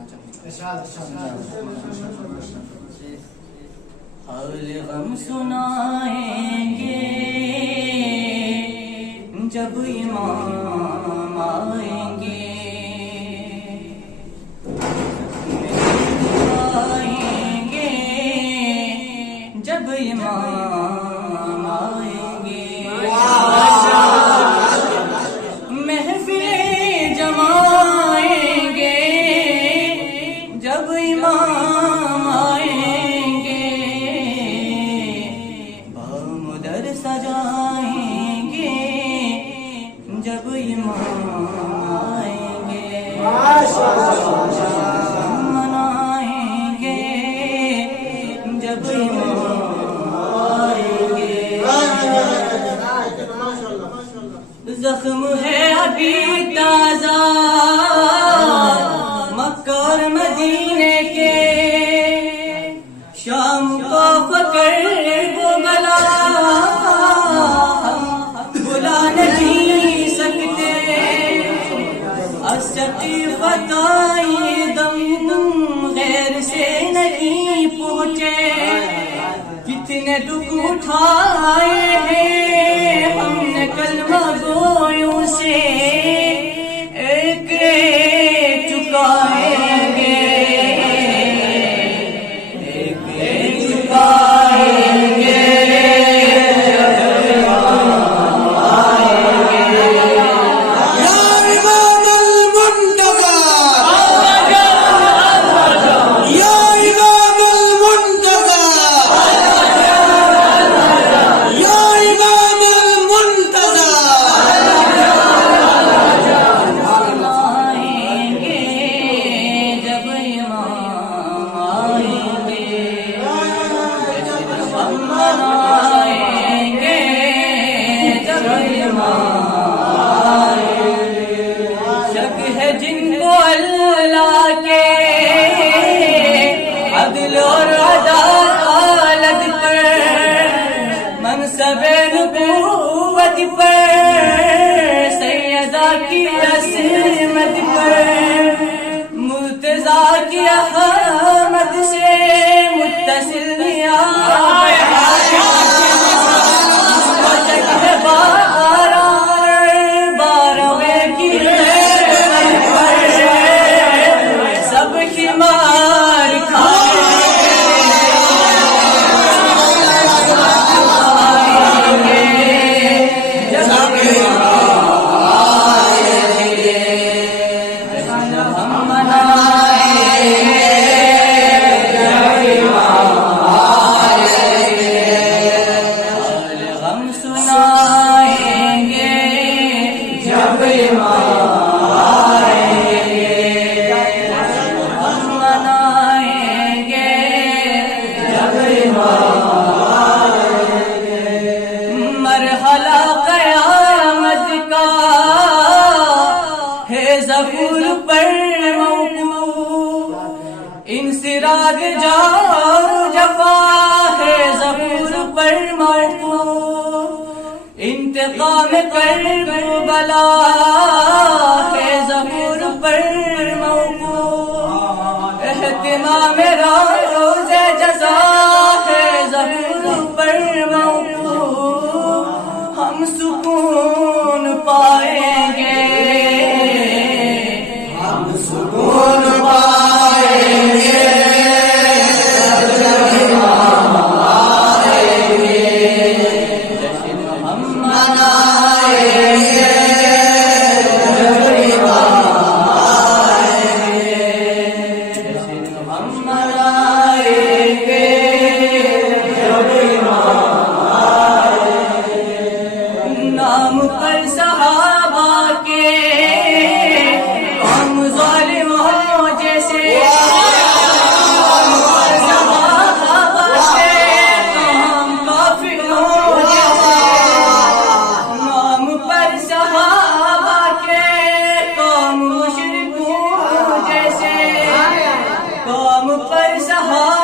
کرنا چاہوں گا. حال غم سنائیں گے جب امام آئیں گے، آئیں گے جب امام آئیں گے، محفلیں جمائیں گے جب امام آئیں گے، بامدر سجائیں گے جب امام آئیں گے، منائیں گے جب امام آئیں گے، زخم ہے ابھی تازہ مکہ اور مدینے کے، شام کو پکڑ وہ بلا بلا نہیں سکتے، اسٹی فتائی دم غیر سے نہیں پہنچے، کتنے دکھ اٹھائے ہیں ہم نے کلمہ گویوں سے، ایک ایک چکائیں گے، ایک ایک چکائیں گے، جن کو اللہ کے عدل اور عدالت پر، منصب نبوت پر، سیدہ کی عصمت پر، مرتضیٰ کی احمد سے متصل ظہور پر موقوف، انسراج جار جفا ہے ظہور پر موقوف، انتقام کربلا ہے ظہور پر موقوف، اہتمام روز جزا ہے ظہور پر موقوف، ہم سکون پائیں گے، سکون پائیں گے، جشن ہم منائیں گے، جشن ہم منائیں گے، نام پر صحابہ کے ہم ظالموں جیسے، صحابہ سے ہم کافروں جیسے، نام پر صحابہ کے قوم مشرکوں جیسے، قوم پر صحابہ